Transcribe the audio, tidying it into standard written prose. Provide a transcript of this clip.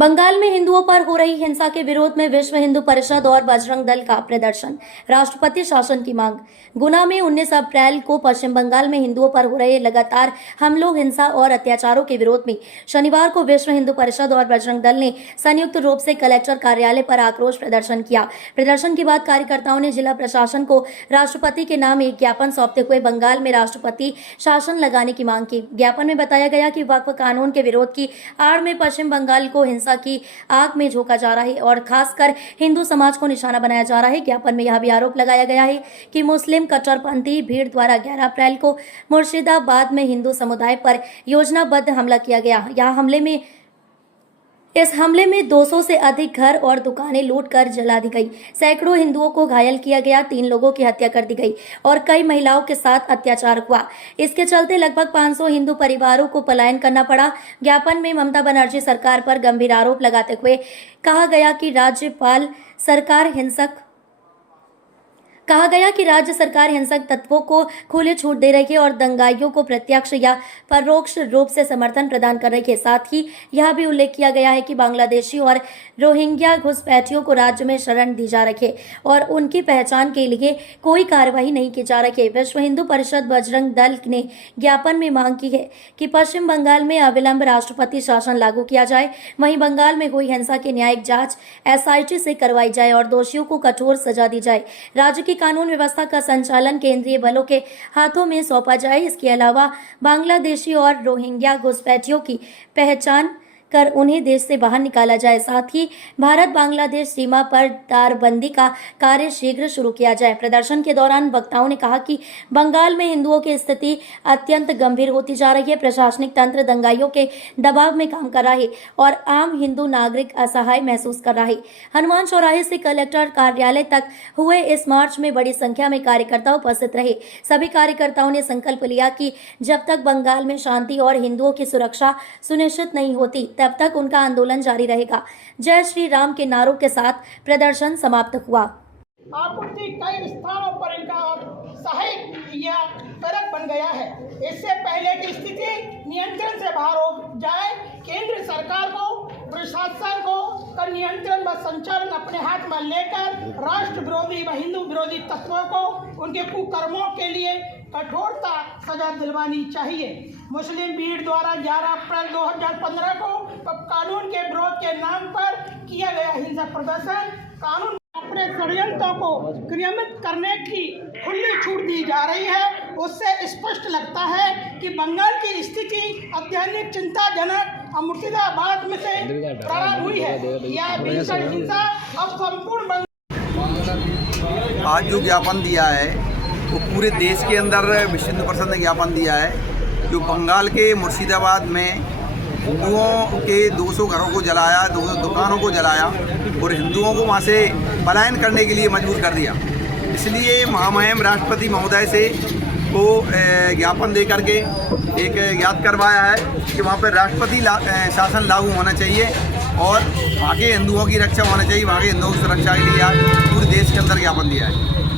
बंगाल में हिंदुओं पर हो रही हिंसा के विरोध में विश्व हिंदू परिषद और बजरंग दल का प्रदर्शन। राष्ट्रपति शासन की मांग। गुना में 19 अप्रैल को पश्चिम बंगाल में हिंदुओं पर हो रहे लगातार हमलों, हिंसा और अत्याचारों के विरोध में शनिवार को विश्व हिंदू परिषद और बजरंग दल ने संयुक्त रूप से कलेक्टर कार्यालय पर आक्रोश प्रदर्शन किया। प्रदर्शन के बाद कार्यकर्ताओं ने जिला प्रशासन को राष्ट्रपति के नाम एक ज्ञापन सौंपते हुए बंगाल में राष्ट्रपति शासन लगाने की मांग की। ज्ञापन में बताया गया कि वक्फ कानून के विरोध की आड़ में पश्चिम बंगाल को हिंसा की आग में झोंका जा रहा है और खासकर हिंदू समाज को निशाना बनाया जा रहा है। ज्ञापन में यह भी आरोप लगाया गया है कि मुस्लिम कट्टरपंथी भीड़ द्वारा 11 अप्रैल को मुर्शिदाबाद में हिंदू समुदाय पर योजनाबद्ध हमला किया गया। इस हमले में 200 से अधिक घर और दुकानें लूटकर जला दी गई, सैकड़ों हिंदुओं को घायल किया गया, 3 लोगों की हत्या कर दी गई और कई महिलाओं के साथ अत्याचार हुआ। इसके चलते लगभग 500 हिंदू परिवारों को पलायन करना पड़ा। ज्ञापन में ममता बनर्जी सरकार पर गंभीर आरोप लगाते हुए कहा गया कि राज्य सरकार हिंसक तत्वों को खुली छूट दे रही है और दंगाइयों को प्रत्यक्ष या परोक्ष रूप से समर्थन प्रदान कर रही है। साथ ही यह भी उल्लेख किया गया है कि बांग्लादेशी और रोहिंग्या घुसपैठियों को राज्य में शरण दी जा रही है और उनकी पहचान के लिए कोई कार्रवाई नहीं की जा रही है। विश्व हिंदू परिषद बजरंग दल ने ज्ञापन में मांग की है कि पश्चिम बंगाल में अविलंब राष्ट्रपति शासन लागू किया जाए। वहीं बंगाल में हुई हिंसा की न्यायिक जांच SIT से करवाई जाए और दोषियों को कठोर सजा दी जाए। राज्य की कानून व्यवस्था का संचालन केंद्रीय बलों के हाथों में सौंपा जाए। इसके अलावा बांग्लादेशी और रोहिंग्या घुसपैठियों की पहचान कर उन्हें देश से बाहर निकाला जाए। साथ ही भारत बांग्लादेश सीमा पर तारबंदी का कार्य शीघ्र शुरू किया जाए। प्रदर्शन के दौरान वक्ताओं ने कहा कि बंगाल में हिंदुओं की स्थिति अत्यंत गंभीर होती जा रही है। प्रशासनिक तंत्र दंगाइयों के दबाव में काम कर रहा है और आम हिंदू नागरिक असहाय महसूस कर रहा है। हनुमान चौराहे से कलेक्टर कार्यालय तक हुए इस मार्च में बड़ी संख्या में कार्यकर्ता उपस्थित रहे। सभी कार्यकर्ताओं ने संकल्प लिया कि जब तक बंगाल में शांति और हिंदुओं की सुरक्षा सुनिश्चित नहीं होती तब तक उनका आंदोलन जारी रहेगा। जय श्री राम के नारों के साथ प्रदर्शन समाप्त हुआ। आपूर्ति कई स्थानों पर इनका सहायक या तरक बन गया है। इससे पहले की स्थिति नियंत्रण से बाहर हो जाए, केंद्र सरकार को, प्रशासन को का नियंत्रण व संचालन अपने हाथ में लेकर राष्ट्र विरोधी व हिंदू विरोधी तत्वों को उनके कुकर्मों के लिए कठोरता सजा दिलवानी चाहिए। मुस्लिम भीड़ द्वारा 11 अप्रैल 2015 को कानून के विरोध के नाम पर किया गया हिंसक प्रदर्शन, कानून अपने षड्यंत्रों को क्रियान्वित करने की खुली छूट दी जा रही है। उससे स्पष्ट लगता है कि बंगाल की स्थिति अत्यधिक चिंताजनक और मुर्शिदाबाद में से प्रारंभ हुई है। यह भीषण हिंसा अब संपूर्ण आज जो ज्ञापन दिया है वो पूरे देश के अंदर विश्व हिंदू परिषद ने ज्ञापन दिया है। जो बंगाल के मुर्शिदाबाद में हिंदुओं के 200 घरों को जलाया, 200 दुकानों को जलाया और हिंदुओं को वहाँ से पलायन करने के लिए मजबूर कर दिया। इसलिए महामहिम राष्ट्रपति महोदय से को ज्ञापन दे करके एक याद करवाया है कि वहाँ पर राष्ट्रपति शासन लागू होना चाहिए और वहाँ के हिंदुओं की रक्षा होना चाहिए। वहाँ के हिंदुओं की सुरक्षा के लिए पूरे देश के अंदर ज्ञापन दिया है।